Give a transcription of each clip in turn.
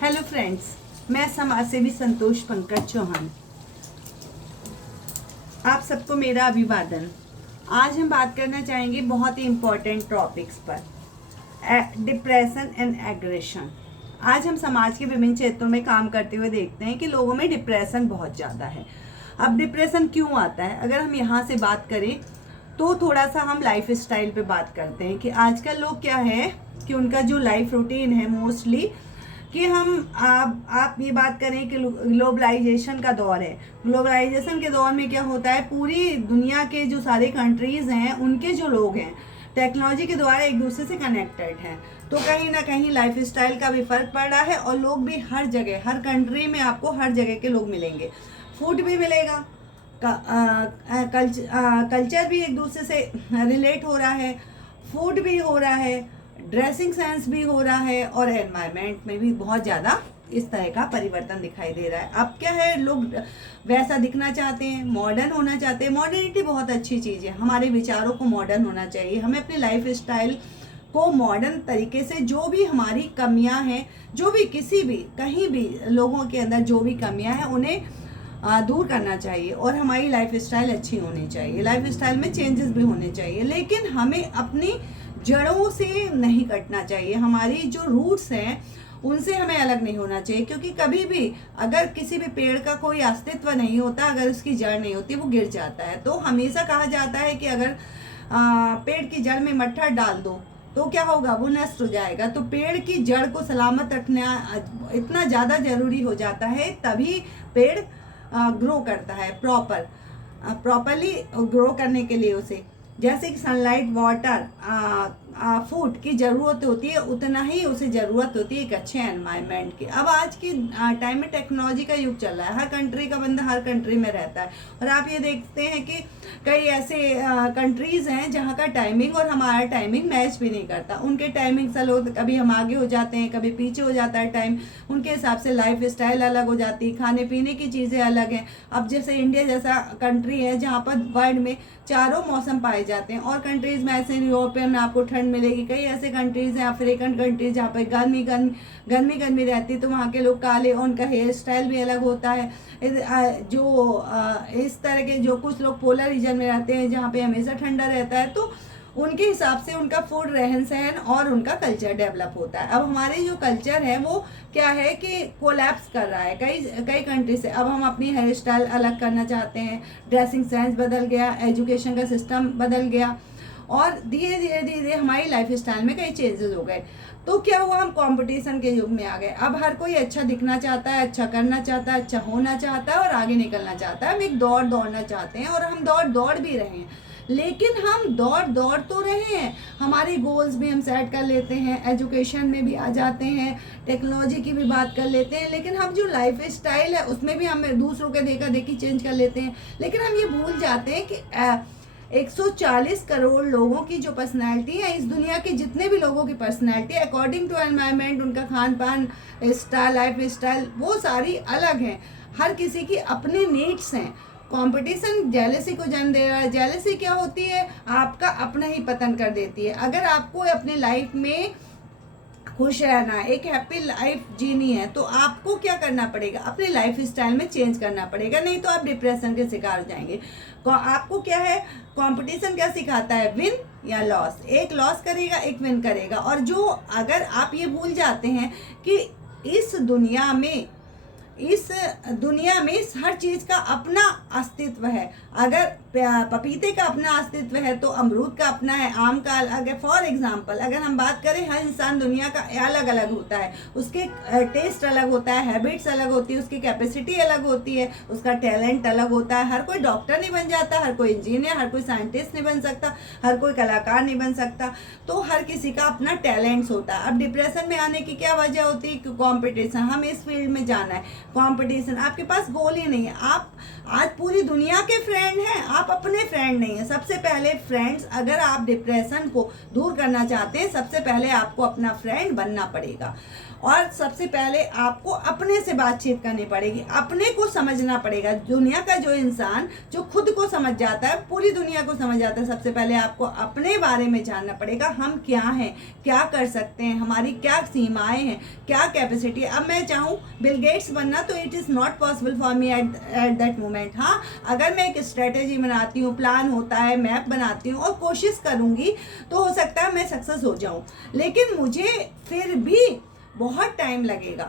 Hello friends, मैं समाज सेवी संतोष पंकज चौहान। आप सबको मेरा अभिवादन। आज हम बात करना चाहेंगे बहुत ही इम्पोर्टेंट टॉपिक्स पर, डिप्रेशन एंड एग्रेशन। आज हम समाज के विभिन्न क्षेत्रों में काम करते हुए देखते हैं कि लोगों में डिप्रेशन बहुत ज़्यादा है। अब डिप्रेशन क्यों आता है, अगर हम यहाँ से बात करें तो थोड़ा सा हम लाइफ स्टाइल पे बात करते हैं कि आजकल लोग क्या है कि उनका जो लाइफ रूटीन है मोस्टली कि हम आप ये बात करें कि ग्लोबलाइजेशन का दौर है। ग्लोबलाइजेशन के दौर में क्या होता है, पूरी दुनिया के जो सारे कंट्रीज़ हैं उनके जो लोग हैं टेक्नोलॉजी के द्वारा एक दूसरे से कनेक्टेड हैं, तो कहीं ना कहीं लाइफ स्टाइल का भी फ़र्क पड़ रहा है और लोग भी हर जगह, हर कंट्री में आपको हर जगह के लोग मिलेंगे, फूड भी मिलेगा, कल्चर भी एक दूसरे से रिलेट हो रहा है, फूड भी हो रहा है, ड्रेसिंग सेंस भी हो रहा है और एनवायरनमेंट में भी बहुत ज़्यादा इस तरह का परिवर्तन दिखाई दे रहा है। अब क्या है, लोग वैसा दिखना चाहते हैं, मॉडर्न होना चाहते हैं। मॉडर्निटी बहुत अच्छी चीज़ है, हमारे विचारों को मॉडर्न होना चाहिए। हमें अपने लाइफ स्टाइल को मॉडर्न तरीके से, जो भी हमारी कमियां हैं, जो भी किसी भी कहीं भी लोगों के अंदर जो भी कमियां हैं उन्हें दूर करना चाहिए और हमारी लाइफ स्टाइल अच्छी होनी चाहिए। लाइफ स्टाइल में चेंजेस भी होने चाहिए, लेकिन हमें अपनी जड़ों से नहीं कटना चाहिए। हमारी जो रूट्स हैं उनसे हमें अलग नहीं होना चाहिए, क्योंकि कभी भी अगर किसी भी पेड़ का कोई अस्तित्व नहीं होता, अगर उसकी जड़ नहीं होती, वो गिर जाता है। तो हमेशा कहा जाता है कि अगर पेड़ की जड़ में मट्ठा डाल दो तो क्या होगा, वो नष्ट हो जाएगा। तो पेड़ की जड़ को सलामत रखना इतना ज़्यादा ज़रूरी हो जाता है, तभी पेड़ ग्रो करता है। प्रॉपरली ग्रो करने के लिए उसे, जैसे कि सनलाइट, वाटर, फूड की ज़रूरत होती है, उतना ही उसे ज़रूरत होती है एक अच्छे एनवायरनमेंट की। अब आज की टाइम में टेक्नोलॉजी का युग चल रहा है, हर कंट्री का बंदा हर कंट्री में रहता है और आप ये देखते हैं कि कई ऐसे कंट्रीज़ हैं जहाँ का टाइमिंग और हमारा टाइमिंग मैच भी नहीं करता। उनके टाइमिंग से लोग कभी हम आगे हो जाते हैं, कभी पीछे हो जाता है टाइम, उनके हिसाब से लाइफ स्टाइल अलग हो जाती है, खाने पीने की चीज़ें अलग हैं। अब जैसे इंडिया जैसा कंट्री है जहाँ पर वर्ल्ड में चारों मौसम पाए जाते हैं, और कंट्रीज़ में ऐसे यूरोपियन में आपको ठंड मिलेगी, कई ऐसे कंट्रीज़ हैं अफ्रीकन कंट्रीज जहाँ पर गर्मी रहती है, तो वहाँ के लोग काले, उनका हेयर स्टाइल भी अलग होता है। जो इस तरह के जो कुछ लोग पोलर रीजन में रहते हैं जहाँ पे हमेशा ठंडा रहता है, तो उनके हिसाब से उनका फूड, रहन सहन और उनका कल्चर डेवलप होता है। अब हमारे जो कल्चर है वो क्या है कि कोलैप्स कर रहा है कई कंट्री से। अब हम अपनी हेयर स्टाइल अलग करना चाहते हैं, ड्रेसिंग सेंस बदल गया, एजुकेशन का सिस्टम बदल गया और धीरे धीरे हमारी लाइफ स्टाइल में कई चेंजेस हो गए। तो क्या हुआ, हम कंपटीशन के युग में आ गए। अब हर कोई अच्छा दिखना चाहता है, अच्छा करना चाहता है, अच्छा होना चाहता है और आगे निकलना चाहता है। हम एक दौड़ना चाहते हैं और हम दौड़ भी रहे हैं, लेकिन हम दौड़ तो रहे हैं, हमारे गोल्स भी हम सेट कर लेते हैं, एजुकेशन में भी आ जाते हैं, टेक्नोलॉजी की भी बात कर लेते हैं, लेकिन हम जो लाइफ स्टाइल है उसमें भी हम दूसरों के देखा देखी चेंज कर लेते हैं। लेकिन हम ये भूल जाते हैं कि 140 करोड़ लोगों की जो पर्सनैलिटी है, इस दुनिया के जितने भी लोगों की पर्सनैलिटी अकॉर्डिंग टू एनवायरनमेंट, उनका खान पान स्टाइल, लाइफ स्टाइल, वो सारी अलग हैं। हर किसी की अपने नीड्स हैं। कंपटीशन जेलसी को जन्म दे रहा है। जेलसी क्या होती है, आपका अपना ही पतन कर देती है। अगर आपको अपने लाइफ में खुश रहना है, एक हैप्पी लाइफ जीनी है, तो आपको क्या करना पड़ेगा, अपने लाइफ स्टाइल में चेंज करना पड़ेगा, नहीं तो आप डिप्रेशन के शिकार हो जाएंगे। आपको क्या है, कंपटीशन क्या सिखाता है, विन या लॉस। एक लॉस करेगा, एक विन करेगा। और जो अगर आप ये भूल जाते हैं कि इस दुनिया में हर चीज़ का अपना अस्तित्व है। अगर पपीते का अपना अस्तित्व है तो अमरूद का अपना है, आम का अलग है। फॉर एग्जांपल अगर हम बात करें, हर इंसान दुनिया का अलग अलग होता है, उसके टेस्ट अलग होता है, हैबिट्स अलग होती है, उसकी कैपेसिटी अलग होती है, उसका टैलेंट अलग होता है। हर कोई डॉक्टर नहीं बन जाता, हर कोई इंजीनियर, हर कोई साइंटिस्ट नहीं बन सकता, हर कोई कलाकार नहीं बन सकता। तो हर किसी का अपना टैलेंट्स होता है। अब डिप्रेशन में आने की क्या वजह होती है, कॉम्पिटिशन, हमें इस फील्ड में जाना है, कंपटीशन, आपके पास गोल ही नहीं है। आप आज पूरी दुनिया के फ्रेंड हैं, आप अपने फ्रेंड नहीं हैं। सबसे पहले फ्रेंड्स, अगर आप डिप्रेशन को दूर करना चाहते हैं, सबसे पहले आपको अपना फ्रेंड बनना पड़ेगा और सबसे पहले आपको अपने से बातचीत करनी पड़ेगी, अपने को समझना पड़ेगा। दुनिया का जो इंसान जो खुद को समझ जाता है पूरी दुनिया को समझ जाता है। सबसे पहले आपको अपने बारे में जानना पड़ेगा, हम क्या हैं, क्या कर सकते हैं, हमारी क्या सीमाएं हैं, क्या कैपेसिटी है। अब मैं चाहूँ बिल गेट्स बनना तो it is not possible for me at that moment. हाँ, अगर मैं एक स्ट्रेटेजी बनाती हूँ, प्लान होता है, मैप बनाती हूँ और कोशिश करूँगी तो हो सकता है मैं सक्सेस हो जाऊँ, लेकिन मुझे फिर भी बहुत टाइम लगेगा।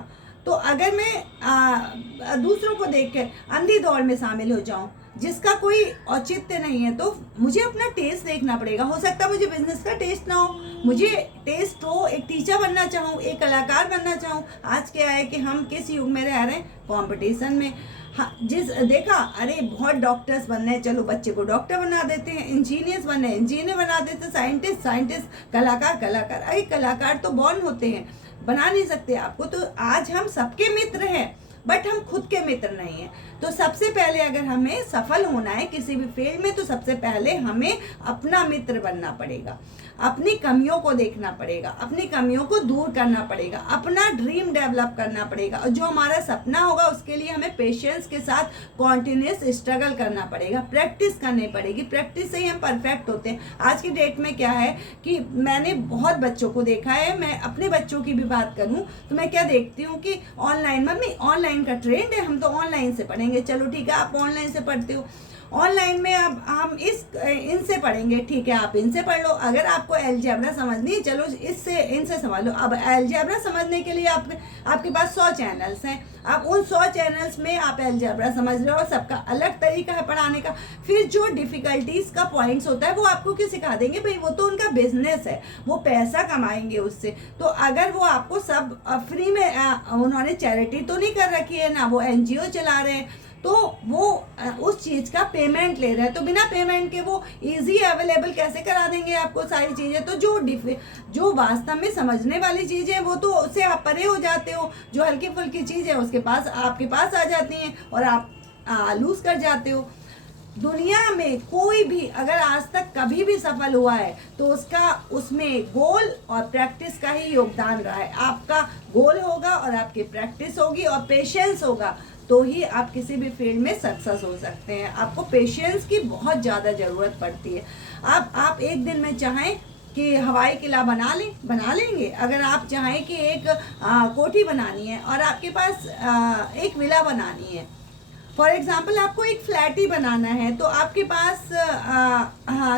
तो अगर मैं दूसरों को देख कर अंधी दौड़ में शामिल हो जाऊं जिसका कोई औचित्य नहीं है, तो मुझे अपना टेस्ट देखना पड़ेगा। हो सकता है मुझे बिजनेस का टेस्ट ना हो, मुझे टेस्ट हो, एक टीचर बनना चाहूँ, एक कलाकार बनना चाहूँ। आज क्या है कि हम किस युग में रह रहे हैं, कंपटीशन में। हाँ, देखा, अरे बहुत डॉक्टर्स बनने हैं, चलो बच्चे को डॉक्टर बना देते हैं, इंजीनियर्स बनने इंजीनियर बना देते हैं, साइंटिस्ट, कलाकार। अरे कलाकार तो बॉर्न होते हैं, बना नहीं सकते आपको। तो आज हम सबके मित्र हैं बट हम खुद के मित्र नहीं हैं। तो सबसे पहले अगर हमें सफल होना है किसी भी फील्ड में, तो सबसे पहले हमें अपना मित्र बनना पड़ेगा, अपनी कमियों को देखना पड़ेगा, अपनी कमियों को दूर करना पड़ेगा, अपना ड्रीम डेवलप करना पड़ेगा। और जो हमारा सपना होगा उसके लिए हमें पेशेंस के साथ कॉन्टिन्यूस स्ट्रगल करना पड़ेगा, प्रैक्टिस करनी पड़ेगी। प्रैक्टिस से ही हम परफेक्ट होते हैं। आज की डेट में क्या है कि मैंने बहुत बच्चों को देखा है, मैं अपने बच्चों की भी बात करूं तो मैं क्या देखती हूँ कि ऑनलाइन, मम्मी ऑनलाइन का ट्रेंड है, हम तो ऑनलाइन से पढ़ेंगे। चलो ठीक है, आप ऑनलाइन से पढ़ते हो, ऑनलाइन में अब हम इनसे पढ़ेंगे, ठीक है आप इनसे पढ़ लो। अगर आपको अलजेब्रा समझनी है, चलो इनसे समझ लो। अब अलजेब्रा समझने के लिए आपके पास 100 चैनल्स हैं, आप उन 100 चैनल्स में आप अलजेब्रा समझ रहे हो, सबका अलग तरीका है पढ़ाने का। फिर जो डिफिकल्टीज का पॉइंट्स होता है वो आपको क्यों सिखा देंगे भाई, वो तो उनका बिजनेस है, वो पैसा कमाएंगे उससे। तो अगर वो आपको सब फ्री में, उन्होंने चैरिटी तो नहीं कर रखी है ना, वो NGO चला रहे हैं, तो वो उस चीज़ का पेमेंट ले रहे हैं। तो बिना पेमेंट के वो इजी अवेलेबल कैसे करा देंगे आपको सारी चीज़ें। तो जो वास्तव में समझने वाली चीज़ें हैं वो तो उससे आप परे हो जाते हो, जो हल्की फुल्की चीज़ें उसके पास आपके पास आ जाती हैं और आप लूज कर जाते हो। दुनिया में कोई भी अगर आज तक कभी भी सफल हुआ है तो उसमें गोल और प्रैक्टिस का ही योगदान रहा है। आपका गोल होगा और आपकी प्रैक्टिस होगी और पेशेंस होगा तो ही आप किसी भी फील्ड में सक्सेस हो सकते हैं। आपको पेशेंस की बहुत ज़्यादा ज़रूरत पड़ती है। आप एक दिन में चाहें कि हवाई किला बना लेंगे। अगर आप चाहें कि एक कोठी बनानी है और आपके पास एक विला बनानी है, फॉर एग्जाम्पल आपको एक फ्लैट ही बनाना है, तो आपके पास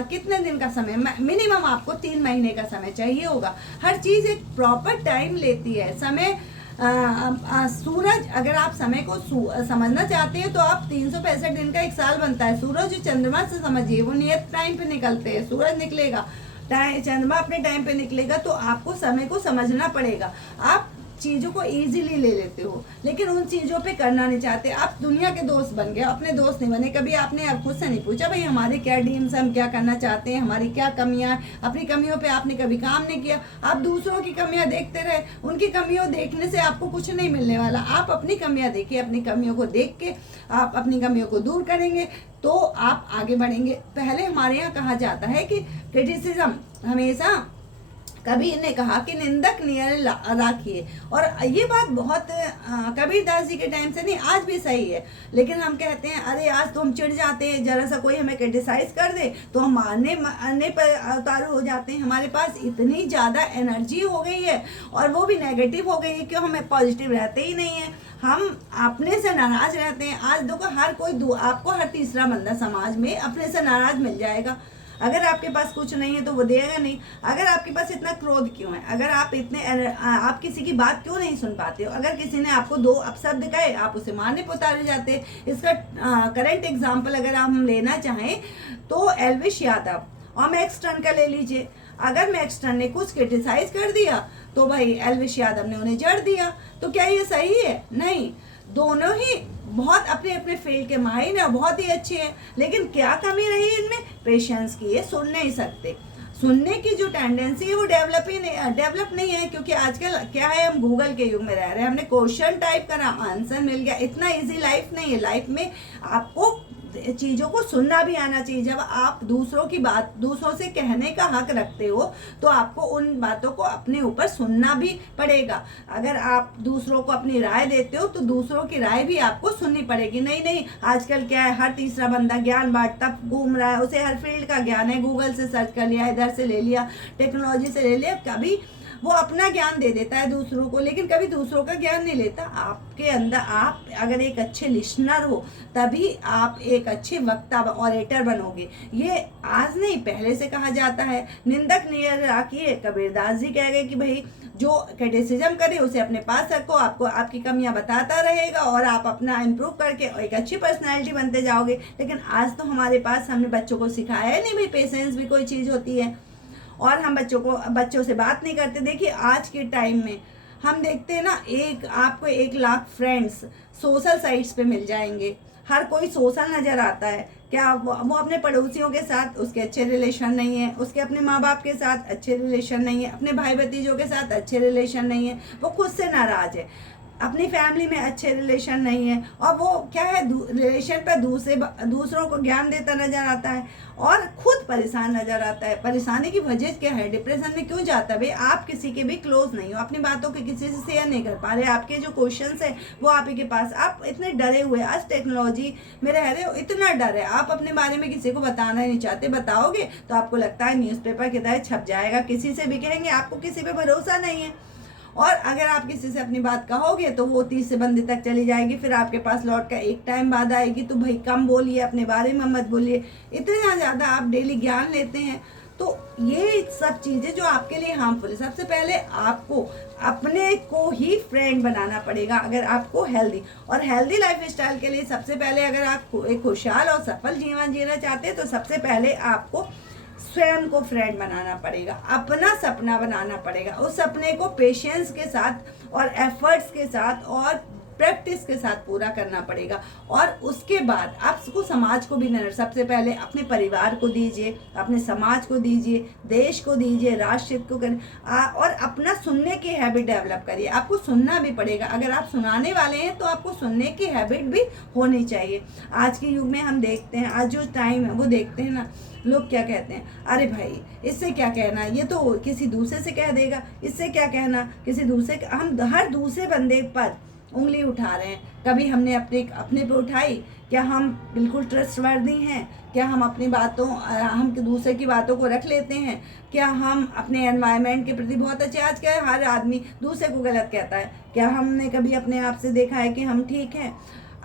कितने दिन का समय, मिनिमम आपको 3 महीने का समय चाहिए होगा। हर चीज़ एक प्रॉपर टाइम लेती है। समय सूरज, अगर आप समय को समझना चाहते हैं तो आप 365 दिन का एक साल बनता है। सूरज और चंद्रमा से समझिए, वो नियत टाइम पे निकलते हैं। सूरज निकलेगा, चंद्रमा अपने टाइम पे निकलेगा, तो आपको समय को समझना पड़ेगा। आप चीज़ों को इजीली ले लेते हो लेकिन उन चीज़ों पे करना नहीं चाहते। आप दुनिया के दोस्त बन गए, अपने दोस्त नहीं बने। कभी आपने खुद से नहीं पूछा भाई हमारे क्या ड्रीम्स हैं, हम क्या करना चाहते हैं, हमारी क्या कमियां हैं। अपनी कमियों पे आपने कभी काम नहीं किया। आप दूसरों की कमियां देखते रहे, उनकी कमियों देखने से आपको कुछ नहीं मिलने वाला। आप अपनी कमियां देखिए, अपनी कमियों को देख के आप अपनी कमियों को दूर करेंगे तो आप आगे बढ़ेंगे। पहले हमारे यहाँ कहा जाता है कि क्रिटिसिज्म हमेशा, कबीर ने कहा कि निंदक नियर राखिए, और ये बात बहुत कबीरदास जी के टाइम से नहीं, आज भी सही है। लेकिन हम कहते हैं अरे आज तो हम चिढ़ जाते हैं, जरा सा कोई हमें क्रिटिसाइज कर दे तो हम मारने पर उतारू हो जाते हैं। हमारे पास इतनी ज़्यादा एनर्जी हो गई है और वो भी नेगेटिव हो गई है, क्यों, हमें पॉजिटिव रहते ही नहीं है, हम अपने से नाराज रहते हैं। आज देखो हर कोई आपको हर तीसरा बंदा समाज में अपने से नाराज मिल जाएगा। अगर आपके पास कुछ नहीं है तो वो देगा नहीं। अगर आपके पास इतना क्रोध क्यों है, अगर आप किसी की बात क्यों नहीं सुन पाते हो, अगर किसी ने आपको 2 अपशब्द कहे आप उसे मारने पर उतारे जाते। इसका करंट एग्जाम्पल अगर हम लेना चाहें तो एल्विश यादव और मैक्स टर्न का ले लीजिए। अगर मैक्स टर्न ने कुछ क्रिटिसाइज कर दिया तो भाई एल्विश यादव ने उन्हें जड़ दिया। तो क्या ये सही है? नहीं, दोनों ही बहुत अपने अपने फील्ड के माहिर हैं और बहुत ही अच्छे हैं, लेकिन क्या कमी रही इनमें? पेशेंस की। ये सुन नहीं सकते, सुनने की जो टेंडेंसी है वो डेवलप नहीं है, क्योंकि आजकल क्या है, हम गूगल के युग में रह रहे हैं। हमने क्वेश्चन टाइप करा, आंसर मिल गया। इतना इजी लाइफ नहीं है। लाइफ में आपको चीज़ों को सुनना भी आना चाहिए। जब आप दूसरों की बात दूसरों से कहने का हक रखते हो तो आपको उन बातों को अपने ऊपर सुनना भी पड़ेगा। अगर आप दूसरों को अपनी राय देते हो तो दूसरों की राय भी आपको सुननी पड़ेगी। नहीं, आजकल क्या है, हर तीसरा बंदा ज्ञान बांटता घूम रहा है, उसे हर फील्ड का ज्ञान है, गूगल से सर्च कर लिया, इधर से ले लिया, टेक्नोलॉजी से ले लिया। कभी वो अपना ज्ञान दे देता है दूसरों को, लेकिन कभी दूसरों का ज्ञान नहीं लेता। आपके अंदर, आप अगर एक अच्छे लिसनर हो तभी आप एक अच्छे वक्ता ऑरेटर बनोगे। ये आज नहीं, पहले से कहा जाता है, निंदक नियर राखिए। कबीरदास जी कह गए कि भाई जो क्रिटिसिज्म करे उसे अपने पास रखो, आपको आपकी कमियां बताता रहेगा और आप अपना इम्प्रूव करके एक अच्छी पर्सनैलिटी बनते जाओगे। लेकिन आज तो हमारे पास, हमने बच्चों को सिखाया है नहीं भाई पेशेंस भी कोई चीज़ होती है, और हम बच्चों से बात नहीं करते। देखिए आज के टाइम में हम देखते हैं ना, आपको 1 लाख फ्रेंड्स सोशल साइट्स पे मिल जाएंगे। हर कोई सोशल नज़र आता है। क्या वो अपने पड़ोसियों के साथ उसके अच्छे रिलेशन नहीं है, उसके अपने माँ बाप के साथ अच्छे रिलेशन नहीं है, अपने भाई भतीजों के साथ अच्छे रिलेशन नहीं है, वो खुद से नाराज़ है, अपनी फैमिली में अच्छे रिलेशन नहीं है, और वो क्या है, रिलेशन पर दूसरों को ज्ञान देता नजर आता है और खुद परेशान नजर आता है। परेशानी की वजह क्या है, डिप्रेशन में क्यों जाता है भाई? आप किसी के भी क्लोज नहीं हो, अपनी बातों के किसी से शेयर नहीं कर पा रहे, आपके जो क्वेश्चंस है वो आप ही के पास, आप इतने डरे हुए, आज टेक्नोलॉजी में रह रहे हो, इतना डर है, आप अपने बारे में किसी को बताना नहीं चाहते। बताओगे तो आपको लगता है न्यूज़पेपर की तरह छप जाएगा, किसी से भी कहेंगे, आपको किसी पे भरोसा नहीं है। और अगर आप किसी से अपनी बात कहोगे तो वो तीसरे बंदे तक चली जाएगी, फिर आपके पास लौट कर एक टाइम बाद आएगी। तो भाई कम बोलिए, अपने बारे में मत बोलिए। इतना ज़्यादा आप डेली ज्ञान लेते हैं, तो ये सब चीज़ें जो आपके लिए हार्मफुल है। सबसे पहले आपको अपने को ही फ्रेंड बनाना पड़ेगा अगर आपको हेल्दी लाइफ स्टाइल के लिए। सबसे पहले अगर आप एक खुशहाल और सफल जीवन जीना चाहते हैं तो सबसे पहले आपको स्वयं को फ्रेंड बनाना पड़ेगा, अपना सपना बनाना पड़ेगा। उस सपने को पेशेंस के साथ और एफर्ट्स के साथ और प्रैक्टिस के साथ पूरा करना पड़ेगा। और उसके बाद आपको समाज को भी देना, सबसे पहले अपने परिवार को दीजिए, अपने समाज को दीजिए, देश को दीजिए, राष्ट्र को करें, और अपना सुनने की हैबिट डेवलप करिए। आपको सुनना भी पड़ेगा। अगर आप सुनाने वाले हैं तो आपको सुनने की हैबिट भी होनी चाहिए। आज के युग में हम देखते हैं, आज जो टाइम है वो देखते हैं ना, लोग क्या कहते हैं, अरे भाई इससे क्या कहना, ये तो किसी दूसरे से कह देगा, इससे क्या कहना, किसी दूसरे, हम हर दूसरे बंदे पर उंगली उठा रहे हैं। कभी हमने अपने पे उठाई? क्या हम बिल्कुल ट्रस्टवर्दी हैं? क्या हम अपनी बातों, हम दूसरे की बातों को रख लेते हैं? क्या हम अपने एनवायरनमेंट के प्रति बहुत अच्छे, आज क्या हर आदमी दूसरे को गलत कहता है, क्या हमने कभी अपने आप से देखा है कि हम ठीक हैं?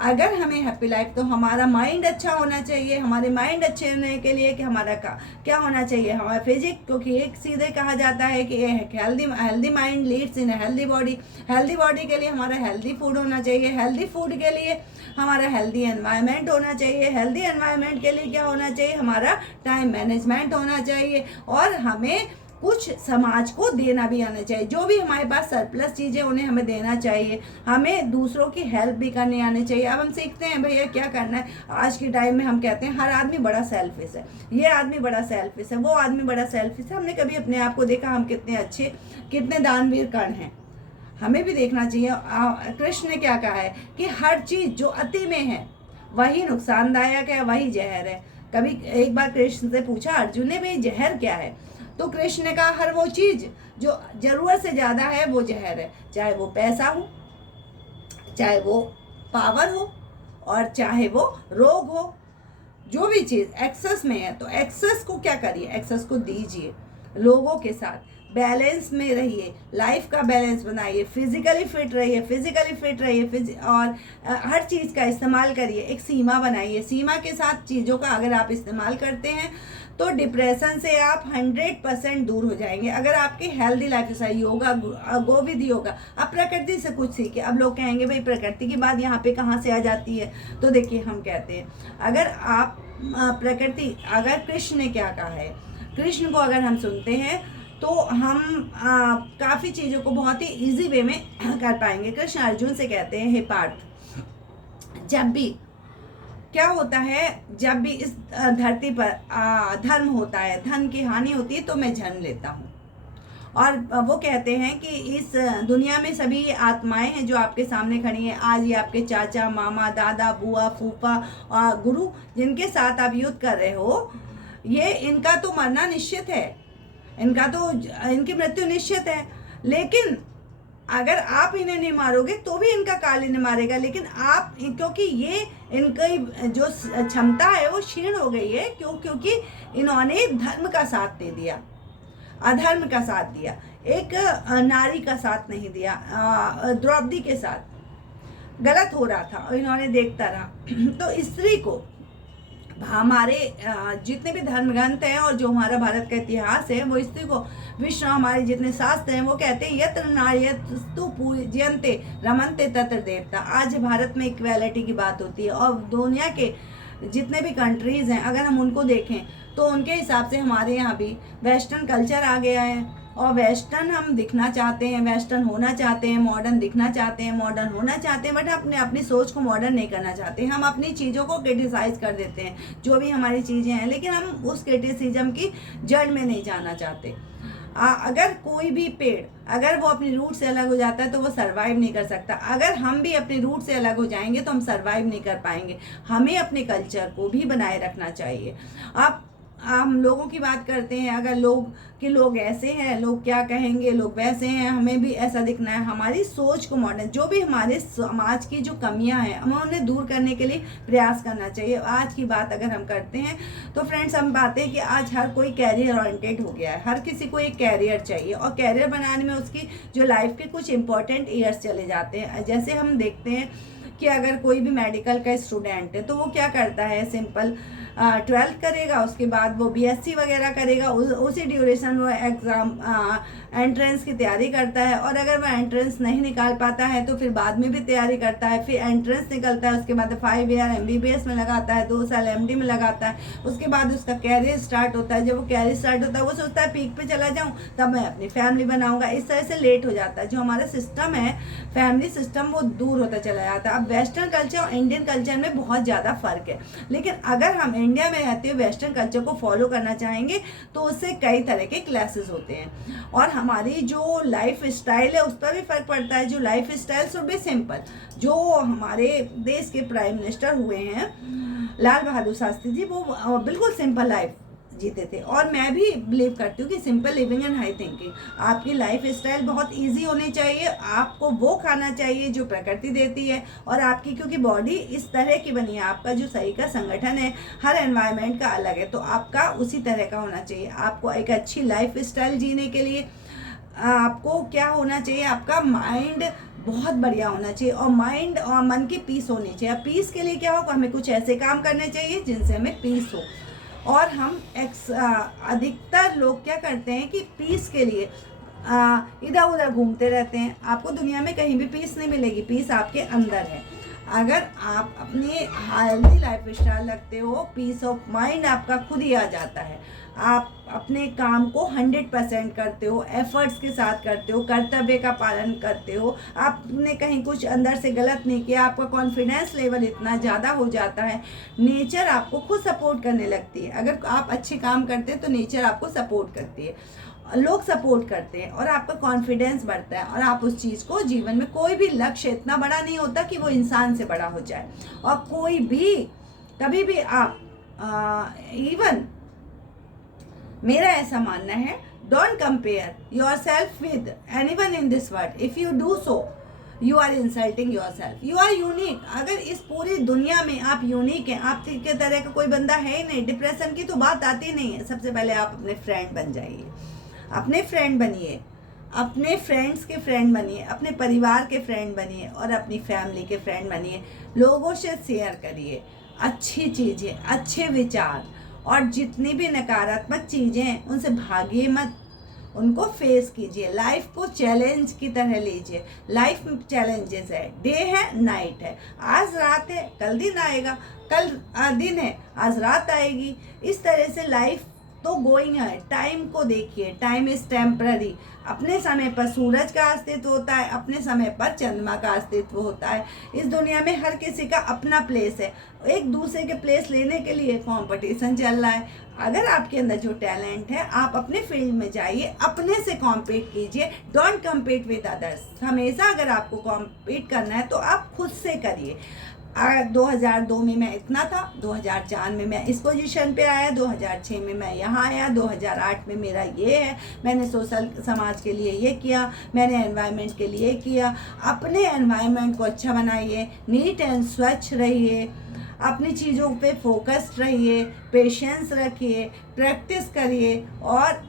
अगर हमें हैप्पी लाइफ, तो हमारा माइंड अच्छा होना चाहिए। हमारे माइंड अच्छे होने के लिए कि हमारा क्या होना चाहिए, हमारा फिजिक, क्योंकि एक सीधे कहा जाता है कि healthy mind leads in healthy body. Healthy body के लिए हमारा हेल्दी फूड होना चाहिए, हेल्दी फूड के लिए हमारा हेल्दी एनवायरनमेंट होना चाहिए, हेल्दी एनवायरनमेंट के लिए क्या होना चाहिए, हमारा टाइम मैनेजमेंट होना चाहिए, और हमें कुछ समाज को देना भी आना चाहिए। जो भी हमारे पास सरप्लस चीज़ें उन्हें हमें देना चाहिए। हमें दूसरों की हेल्प भी करने आनी चाहिए। अब हम सीखते हैं भैया क्या करना है। आज के टाइम में हम कहते हैं हर आदमी बड़ा सेल्फिश है, ये आदमी बड़ा सेल्फिश है, वो आदमी बड़ा सेल्फिश है। हमने कभी अपने आप को देखा हम कितने अच्छे, कितने दानवीर कर्ण हैं? हमें भी देखना चाहिए। कृष्ण ने क्या कहा है कि हर चीज़ जो अति में है वही नुकसानदायक है, वही जहर है। कभी एक बार कृष्ण से पूछा अर्जुन ने, भाई जहर क्या है? तो कृष्ण ने कहा हर वो चीज़ जो ज़रूरत से ज़्यादा है वो जहर है। चाहे वो पैसा हो, चाहे वो पावर हो, और चाहे वो रोग हो, जो भी चीज़ एक्सेस में है तो एक्सेस को क्या करिए, एक्सेस को दीजिए। लोगों के साथ बैलेंस में रहिए, लाइफ का बैलेंस बनाइए, फिजिकली फिट रहिए, और हर चीज़ का इस्तेमाल करिए। एक सीमा बनाइए, सीमा के साथ चीज़ों का अगर आप इस्तेमाल करते हैं तो डिप्रेशन से आप 100% दूर हो जाएंगे। अगर आपकी healthy life style, yoga, go with yoga, आप प्रकृति से कुछ सीखे। अब लोग कहेंगे भाई प्रकृति की बात यहाँ पे कहाँ से आ जाती है? तो देखिए हम कहते हैं अगर आप प्रकृति, अगर कृष्ण ने क्या कहा है, कृष्ण को अगर हम सुनते हैं तो हम काफ़ी चीज़ों को बहुत ही इजी वे में कर पाएंगे। कृष्ण अर्जुन से कहते हैं, हे पार्थ, जब भी क्या होता है, जब भी इस धरती पर धर्म होता है, धन की हानि होती है, तो मैं जन्म लेता हूँ। और वो कहते हैं कि इस दुनिया में सभी आत्माएं हैं जो आपके सामने खड़ी हैं। आज ये आपके चाचा, मामा, दादा, बुआ, फूफा और गुरु, जिनके साथ आप युद्ध कर रहे हो, ये इनका तो मरना निश्चित है, इनकी मृत्यु निश्चित है। लेकिन अगर आप इन्हें नहीं मारोगे तो भी इनका काल इन्हें मारेगा। लेकिन आप, क्योंकि ये इनकी जो क्षमता है वो क्षीण हो गई है, क्योंकि इन्होंने धर्म का साथ दे दिया, अधर्म का साथ दिया, एक नारी का साथ नहीं दिया। द्रौपदी के साथ गलत हो रहा था और इन्होंने देखता रहा। तो स्त्री को, हमारे जितने भी धर्म ग्रंथ हैं और जो हमारा भारत का इतिहास है, वो स्त्री को, विष्णु, हमारे जितने शास्त्र हैं, वो कहते हैं यत्र नार्यस्तु पूज्यन्ते रमन्ते तत्र देवता। आज भारत में इक्वालिटी की बात होती है, और दुनिया के जितने भी कंट्रीज़ हैं, अगर हम उनको देखें तो उनके हिसाब से हमारे यहाँ भी वेस्टर्न कल्चर आ गया है, और वेस्टर्न हम दिखना चाहते हैं, वेस्टर्न होना चाहते हैं, मॉडर्न दिखना चाहते हैं, मॉडर्न होना चाहते हैं, बट अपनी सोच को मॉडर्न नहीं करना चाहते। हम अपनी चीज़ों को क्रिटिसाइज कर देते हैं, जो भी हमारी चीज़ें हैं, लेकिन हम उस क्रिटिसिज्म की जड़ में नहीं जाना चाहते। अगर कोई भी पेड़, अगर वो अपनी रूट से अलग हो जाता है तो वो सरवाइव नहीं कर सकता। अगर हम भी अपनी रूट से अलग हो जाएंगे तो हम सरवाइव नहीं कर पाएंगे। हमें अपने कल्चर को भी बनाए रखना चाहिए। आप हम लोगों की बात करते हैं, अगर लोग ऐसे हैं, लोग क्या कहेंगे, लोग वैसे हैं, हमें भी ऐसा दिखना है। हमारी सोच को मॉडर्न, जो भी हमारे समाज की जो कमियां हैं, हमें उन्हें दूर करने के लिए प्रयास करना चाहिए। आज की बात अगर हम करते हैं तो फ्रेंड्स, हम पाते हैं कि आज हर कोई कैरियर ओरिएंटेड हो गया है। हर किसी को एक कैरियर चाहिए, और कैरियर बनाने में उसकी जो लाइफ के कुछ इंपॉर्टेंट ईयर्स चले जाते हैं। जैसे हम देखते हैं कि अगर कोई भी मेडिकल का स्टूडेंट है तो वो क्या करता है, सिंपल 12th करेगा, उसके बाद वो BSc वगैरह करेगा, उसी ड्यूरेशन वो एग्ज़ाम एंट्रेंस की तैयारी करता है। और अगर वो एंट्रेंस नहीं निकाल पाता है तो फिर बाद में भी तैयारी करता है, फिर एंट्रेंस निकलता है, उसके बाद 5 ईयर MBBS में लगाता है, 2 साल MD में लगाता है, उसके बाद उसका कैरियर स्टार्ट होता है। जब वो कैरियर स्टार्ट होता है, वो सोचता है पीक पे चला जाऊँ, तब मैं अपनी फैमिली बनाऊँगा। इस तरह से लेट हो जाता है। जो हमारा सिस्टम है, फैमिली सिस्टम, वो दूर होता चला जाता है। अब वेस्टर्न कल्चर और इंडियन कल्चर में बहुत ज़्यादा फ़र्क है, लेकिन अगर हम इंडिया में रहते हुए वेस्टर्न कल्चर को फॉलो करना चाहेंगे तो उससे कई तरह के क्लासेस होते हैं, और हमारी जो लाइफ स्टाइल है उस पर भी फर्क पड़ता है। जो life style should be simple. जो हमारे देश के प्राइम मिनिस्टर हुए हैं लाल बहादुर शास्त्री जी, वो बिल्कुल सिंपल लाइफ जीते थे, और मैं भी बिलीव करती हूँ कि simple living and high thinking. आपकी लाइफ स्टाइल बहुत इजी होनी चाहिए। आपको वो खाना चाहिए जो प्रकृति देती है, और आपकी क्योंकि बॉडी इस तरह की बनी है, आपका जो शरीर का संगठन है हर एनवायरनमेंट का अलग है, तो आपका उसी तरह का होना चाहिए। आपको एक अच्छी लाइफ स्टाइल जीने के लिए आपको क्या होना चाहिए, आपका माइंड बहुत बढ़िया होना चाहिए, और माइंड और मन की पीस होनी चाहिए। पीस के लिए क्या होगा, हमें कुछ ऐसे काम करने चाहिए जिनसे हमें पीस हो। और हम अधिकतर लोग क्या करते हैं कि पीस के लिए इधर उधर घूमते रहते हैं। आपको दुनिया में कहीं भी पीस नहीं मिलेगी, पीस आपके अंदर है। अगर आप अपनी हेल्दी लाइफ स्टाइल रखते हो, पीस ऑफ माइंड आपका खुद ही आ जाता है। आप अपने काम को 100% करते हो, एफर्ट्स के साथ करते हो, कर्तव्य का पालन करते हो, आपने कहीं कुछ अंदर से गलत नहीं किया, आपका कॉन्फिडेंस लेवल इतना ज़्यादा हो जाता है, नेचर आपको खुद सपोर्ट करने लगती है। अगर आप अच्छे काम करते हैं तो नेचर आपको सपोर्ट करती है, लोग सपोर्ट करते हैं, और आपका कॉन्फिडेंस बढ़ता है, और आप उस चीज़ को, जीवन में कोई भी लक्ष्य इतना बड़ा नहीं होता कि वो इंसान से बड़ा हो जाए। और कोई भी कभी भी आप इवन मेरा ऐसा मानना है, don't compare yourself with anyone in this world. If you do so you are insulting yourself. You are unique. अगर इस पूरी दुनिया में आप यूनिक हैं, आप के तरह का कोई बंदा है ही नहीं, डिप्रेशन की तो बात आती नहीं है। सबसे पहले आप अपने फ्रेंड बन जाइए, अपने फ्रेंड बनिए, अपने फ्रेंड्स के फ्रेंड बनिए, अपने परिवार के फ्रेंड बनिए, और अपनी फैमिली के फ्रेंड बनिए। लोगों से शेयर करिए अच्छी चीज़ें, अच्छे विचार, और जितनी भी नकारात्मक चीज़ें हैं उनसे भागिए मत, उनको फेस कीजिए। लाइफ को चैलेंज की तरह लीजिए। लाइफ में चैलेंजेस है, डे है, नाइट है, आज रात है, कल दिन आएगा, कल दिन है, आज रात आएगी। इस तरह से लाइफ तो गोइंग है, टाइम को देखिए, टाइम इज टेम्पररी। अपने समय पर सूरज का अस्तित्व होता है, अपने समय पर चंद्रमा का अस्तित्व होता है। इस दुनिया में हर किसी का अपना प्लेस है, एक दूसरे के प्लेस लेने के लिए कंपटीशन चल रहा है। अगर आपके अंदर जो टैलेंट है, आप अपने फील्ड में जाइए, अपने से कॉम्पीट कीजिए, डोंट कम्पीट विद अदर्स। हमेशा अगर आपको कॉम्पीट करना है तो आप खुद से करिए। 2002 में मैं इतना था, 2004 में मैं इस पोजीशन पे आया, 2006 में मैं यहाँ आया, 2008 में मेरा ये है, मैंने सोशल समाज के लिए ये किया, मैंने एनवायरनमेंट के लिए किया। अपने एनवायरनमेंट को अच्छा बनाइए, नीट एंड स्वच्छ रहिए, अपनी चीज़ों पे फोकस्ड रहिए, पेशेंस रखिए, प्रैक्टिस करिए और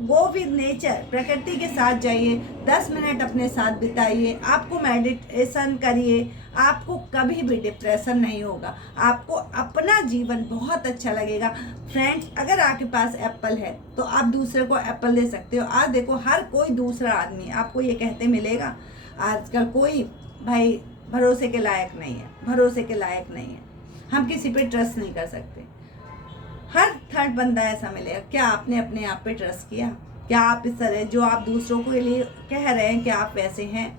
गो विद नेचर, प्रकृति के साथ जाइए, 10 मिनट अपने साथ बिताइए, आपको मेडिटेशन करिए, आपको कभी भी डिप्रेशन नहीं होगा, आपको अपना जीवन बहुत अच्छा लगेगा। फ्रेंड्स, अगर आपके पास एप्पल है तो आप दूसरे को एप्पल दे सकते हो। आज देखो, हर कोई दूसरा आदमी आपको ये कहते मिलेगा, आजकल कोई भाई भरोसे के लायक नहीं है, भरोसे के लायक नहीं है, हम किसी पे ट्रस्ट नहीं कर सकते। हर थर्ड बंदा ऐसा मिलेगा। क्या आपने अपने आप पे ट्रस्ट किया? क्या आप इस तरह जो आप दूसरों के लिए कह रहे हैं कि आप वैसे हैं?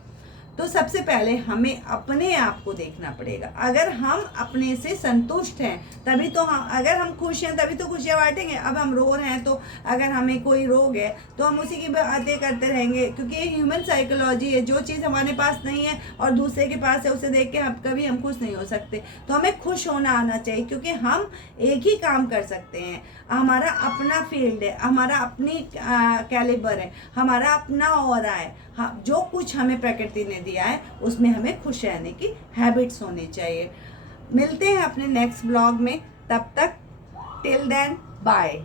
तो सबसे पहले हमें अपने आप को देखना पड़ेगा। अगर हम अपने से संतुष्ट हैं तभी तो हम, अगर हम खुश हैं तभी तो खुशियाँ बांटेंगे। अब हम रो रहे हैं तो अगर हमें कोई रोग है तो हम उसी की बातें करते रहेंगे, क्योंकि ये ह्यूमन साइकोलॉजी है। जो चीज़ हमारे पास नहीं है और दूसरे के पास है, उसे देख के कभी हम खुश नहीं हो सकते। तो हमें खुश होना आना चाहिए, क्योंकि हम एक ही काम कर सकते हैं। हमारा अपना फील्ड है, हमारा अपनी कैलिबर है, हमारा अपना ऑरा है। हाँ, जो कुछ हमें प्रकृति ने दिया है उसमें हमें खुश रहने की हैबिट्स होनी चाहिए। मिलते हैं अपने नेक्स्ट ब्लॉग में, तब तक टिल देन बाय।